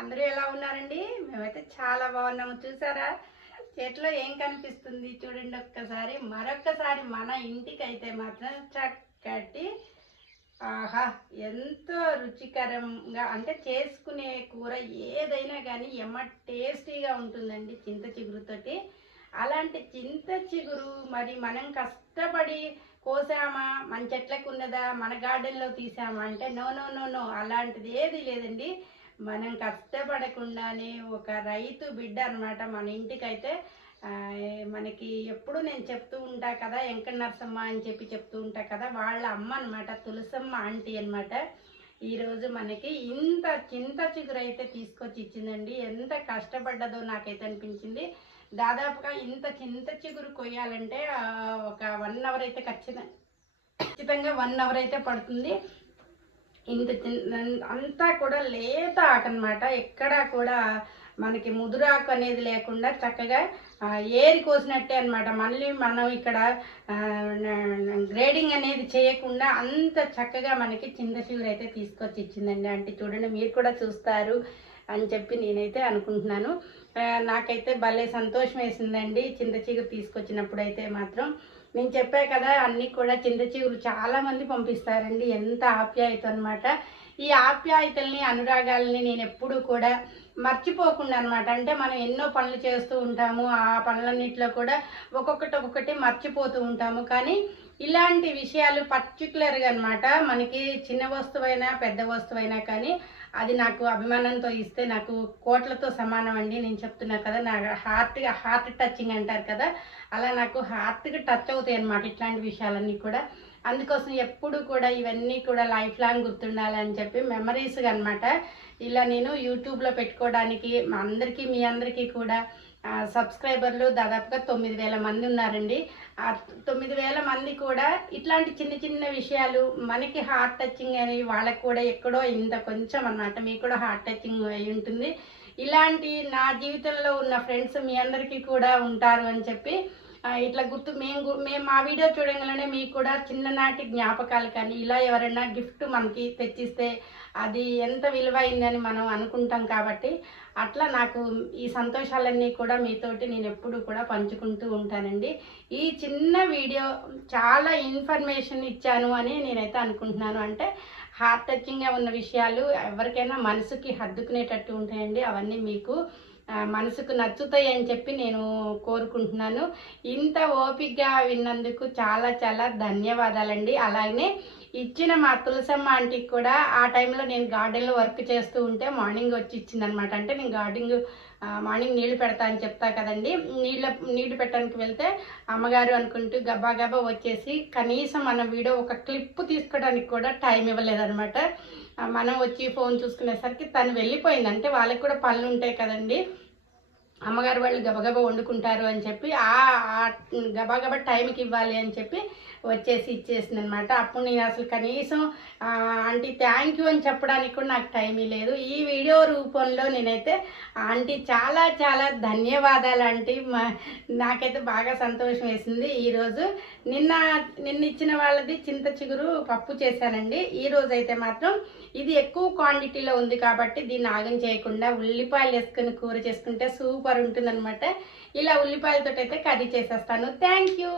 అందరూ ఎలా ఉన్నారండి? మేమైతే చాలా బాగున్నాము. చూసారా చేతిలో ఏం కనిపిస్తుంది చూడండి ఒక్కసారి. మరొక్కసారి మన ఇంటికైతే మాత్రం చక్కటి ఆహా ఎంతో రుచికరంగా అంటే చేసుకునే కూర ఏదైనా కానీ టేస్టీగా ఉంటుందండి చింత చిగురుతోటి. అలాంటి చింత చిగురు మరి మనం కష్టపడి కోసామా, మన చెట్లకు ఉన్నదా, మన గార్డెన్లో తీసామా అంటే నో నో నో నో అలాంటిది ఏది లేదండి. మనం కష్టపడకుండానే ఒక రైతు బిడ్డ అనమాట మన ఇంటికైతే. మనకి ఎప్పుడు నేను చెప్తూ ఉంటా కదా, వెంకట నరసమ్మ అని చెప్తూ ఉంటా కదా, వాళ్ళ అమ్మ అనమాట, తులసమ్మ ఆంటీ అనమాట. ఈరోజు మనకి ఇంత చింత చిగురు అయితే తీసుకొచ్చి ఇచ్చిందండి. ఎంత కష్టపడ్డదో నాకైతే అనిపించింది. దాదాపుగా ఇంత చింత చిగురు కొయ్యాలంటే ఒక 1 అవర్ అయితే ఖచ్చితంగా 1 అవర్ అయితే పడుతుంది. ఇంత అంతా కూడా లేత ఆకు అనమాట. ఎక్కడా కూడా మనకి ముదురాకు అనేది లేకుండా చక్కగా ఏరి కోసినట్టే అనమాట. మళ్ళీ మనం ఇక్కడ గ్రేడింగ్ అనేది చేయకుండా అంత చక్కగా మనకి చింత చిగురు అయితే తీసుకొచ్చి ఇచ్చిందండి. అంటే చూడండి, మీరు కూడా చూస్తారు అని చెప్పి నేనైతే అనుకుంటున్నాను. నాకైతే భలే సంతోషం వేసిందండి చింత చిగురు తీసుకొచ్చినప్పుడు అయితే మాత్రం. నేను చెప్పా కదా, అన్నీ కూడా చింత చిగురు చాలామంది పంపిస్తారండి. ఎంత ఆప్యాయత అనమాట. ఈ ఆప్యాయతల్ని, అనురాగాలని నేను ఎప్పుడూ కూడా మర్చిపోకుండా అనమాట. అంటే మనం ఎన్నో పనులు చేస్తూ ఉంటాము, ఆ పనులన్నింటిలో కూడా ఒక్కొక్కటి మర్చిపోతూ ఉంటాము. కానీ ఇలాంటి విషయాలు పర్టికులర్గా అనమాట, మనకి చిన్న వస్తువైనా పెద్ద వస్తువైనా కానీ అది నాకు అభిమానంతో ఇస్తే నాకు కోట్లతో సమానం అండి. నేను చెప్తున్నా కదా, నా హార్ట్ టచింగ్ అంటారు కదా, అలా నాకు హార్ట్కి టచ్ అవుతాయి అన్నమాట ఇట్లాంటి విషయాలన్నీ కూడా. అందుకోసం ఎప్పుడు కూడా ఇవన్నీ కూడా లైఫ్ లాంగ్ గుర్తుండాలని చెప్పి మెమరీస్గా అనమాట ఇలా నేను యూట్యూబ్లో పెట్టుకోవడానికి మీ అందరికీ కూడా సబ్స్క్రైబర్లు దాదాపుగా 9,000 మంది ఉన్నారండి. ఆ 9,000 మంది కూడా ఇట్లాంటి చిన్న చిన్న విషయాలు మనకి హార్ట్ టచింగ్ అనేవి వాళ్ళకి కూడా ఎక్కడో ఇంత కొంచెం అనమాట మీకు కూడా హార్ట్ టచింగ్ అయి ఉంటుంది. ఇలాంటి నా జీవితంలో ఉన్న ఫ్రెండ్స్ మీ అందరికీ కూడా ఉంటారు అని చెప్పి ఇట్లా మేము మా వీడియో చూడగానే మీకు కూడా చిన్ననాటి జ్ఞాపకాలు కానీ ఇలా ఎవరైనా గిఫ్ట్ మనకి తెచ్చిస్తే అది ఎంత విలువైందని మనం అనుకుంటాం. కాబట్టి అట్లా నాకు ఈ సంతోషాలన్నీ కూడా మీతోటి నేను ఎప్పుడు కూడా పంచుకుంటూ ఉంటానండి. ఈ చిన్న వీడియో చాలా ఇన్ఫర్మేషన్ ఇచ్చాను అని నేనైతే అనుకుంటున్నాను. అంటే హార్ట్ టచింగ్గా ఉన్న విషయాలు ఎవరికైనా మనసుకి హద్దుకునేటట్టు ఉంటాయండి. అవన్నీ మీకు మనసుకు నచ్చుతాయి అని చెప్పి నేను కోరుకుంటున్నాను. ఇంత ఓపికగా విన్నందుకు చాలా చాలా ధన్యవాదాలండి. అలాగే ఇచ్చిన మా తులసమ్మ ఆంటీకి కూడా ఆ టైంలో నేను గార్డెన్లో వర్క్ చేస్తూ ఉంటే మార్నింగ్ వచ్చి ఇచ్చిందనమాట. అంటే నేను మార్నింగ్ నీళ్లు పెడతా అని చెప్తా కదండి, నీళ్లు పెట్టడానికి వెళ్తే అమ్మగారు అనుకుంటూ గబా వచ్చేసి కనీసం మన వీడియో ఒక క్లిప్ తీసుకోవడానికి కూడా టైం ఇవ్వలేదనమాట. మనం వచ్చి ఫోన్ చూసుకునేసరికి తను వెళ్ళిపోయింది. అంటే వాళ్ళకి కూడా పనులు ఉంటాయి కదండి, అమ్మగారు వాళ్ళు గబగబా వండుకుంటారు అని చెప్పి గబగబా టైంకి ఇవ్వాలి అని చెప్పి వచ్చేసి ఇచ్చేసింది అనమాట. అప్పుడు నేను అసలు కనీసం ఆంటీ థ్యాంక్ యూ అని చెప్పడానికి కూడా నాకు టైం లేదు. ఈ వీడియో రూపంలో నేనైతే ఆంటీ చాలా చాలా ధన్యవాదాలు ఆంటీ. నాకైతే బాగా సంతోషం వేసింది. ఈరోజు నిన్న ఇచ్చిన వాళ్ళది చింత చిగురు పప్పు చేశానండి. ఈరోజు అయితే మాత్రం ఇది ఎక్కువ క్వాంటిటీలో ఉంది కాబట్టి దీన్ని ఆగం చేయకుండా ఉల్లిపాయలు వేసుకొని కూర చేసుకుంటే సూపర్ ఉంటుందన్నమాట. ఇలా ఉల్లిపాయలతో అయితే కర్రీ చేసేస్తాను. Thank you.